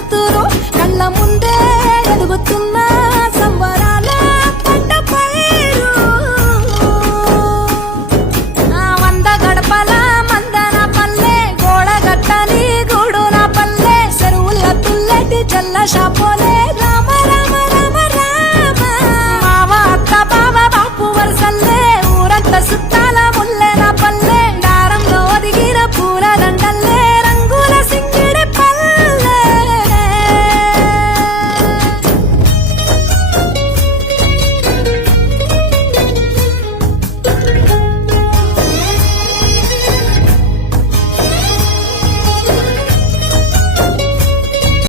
కూతురు కళ్ళ ముందే ఎదుగుతున్న సంబరాల పంట పైరు వంద గడపల మందన పల్లె గోడ గట్టని గూడు నా పల్లె చెరువుల తుల్లటి జల్ల షాపోలే